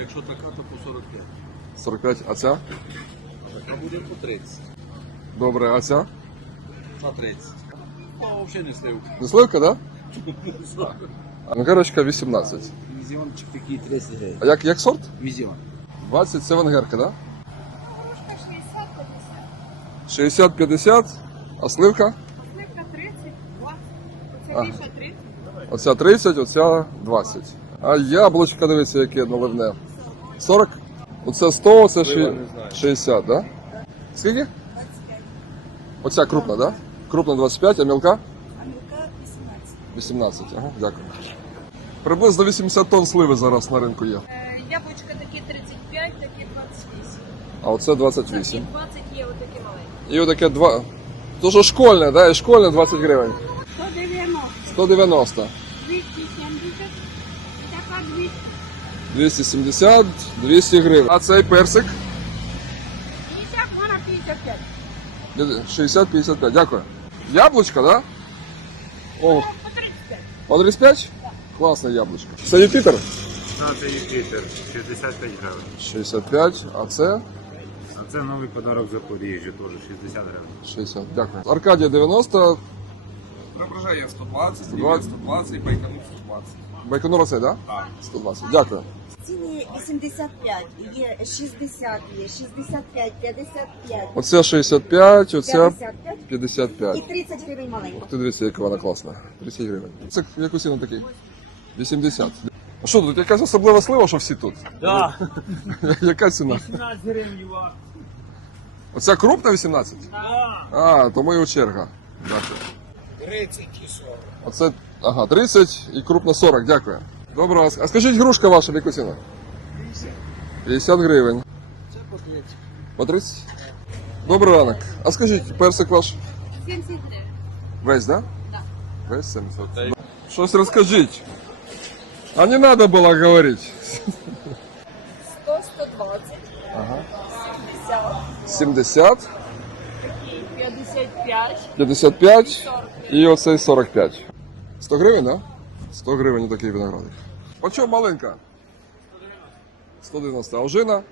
Якщо така, то по 45. 45, а ця? Така буде по 30. Добре, а ця? На 30. Ну, взагалі не слив. Не сливка, да? Венгерочка 18. Візіончик такий 30 гривень. А як, як сорт? Візіон. 20 це венгерка, да? 60, 50. 60-50, а сливка? Сливка 30, 20. Оце більше 30. Оця 30, оця 20. А яблучко, дивіться, яке наливне. 40? Оце 100, оце ши- 60, да? Скільки? 25. Оця крупна, да? Крупна 25, а мілка? А мілка 18. 18. Ага, дякую. Приблизно 80 тонн сливи зараз на ринку є. Е, Яблучка такі 35, такі 28. А оце 28. Такі 20 є, отакі маленькі. І отаке два. Тоже школьне, да? І школьне 20 гривень. 190, 190. 270, 200. 270, 200 гривень. А цей персик? 50, вона 55. 60-55. Дякую. Яблучко, да? О, По 35. по 35? Класне яблучко. Це Юпітер? А, це Юпітер, 65 гривень. 65, а це А це новий подарок Запоріжжя, теж 60 гривень. 60. Дякую. Аркадія 90, Преображення 120, 120. 120, Байконур 120. Байконур оцей, да? Так. 120. Дякую. Ціни 85, є 60, є 65, 55, Оця 65, оця 55 і 30 гривень маленька. Ти дивися, яка вона класна. 30 гривень. Це яку ціну такий? 80. А що тут, якась особлива слива, що всі тут? Да, Яка ціна? 17 гривень вас. Оця крупна 18? Да. А, тому і черга. Дякую. 30 і 40. Оце, ага, 30 і крупна 40, дякую. Добре, а скажіть грушка ваша в яку ціну? 50. 50 гривень. Це по 30. По 30? Добрий ранок. А скажіть, персик ваш 79. весь, да? Да. Весь 700. Щось розкажіть. А не надо було говорити. 100, 120, Ага. 50, 70, 55, 55 40. І оцей 45. 100 гривень, да? 100 гривень такий виноградик. По чому маленька? 190. 190. А ожина?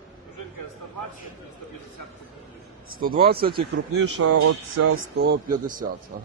120 і крупніша оця 150. Ага.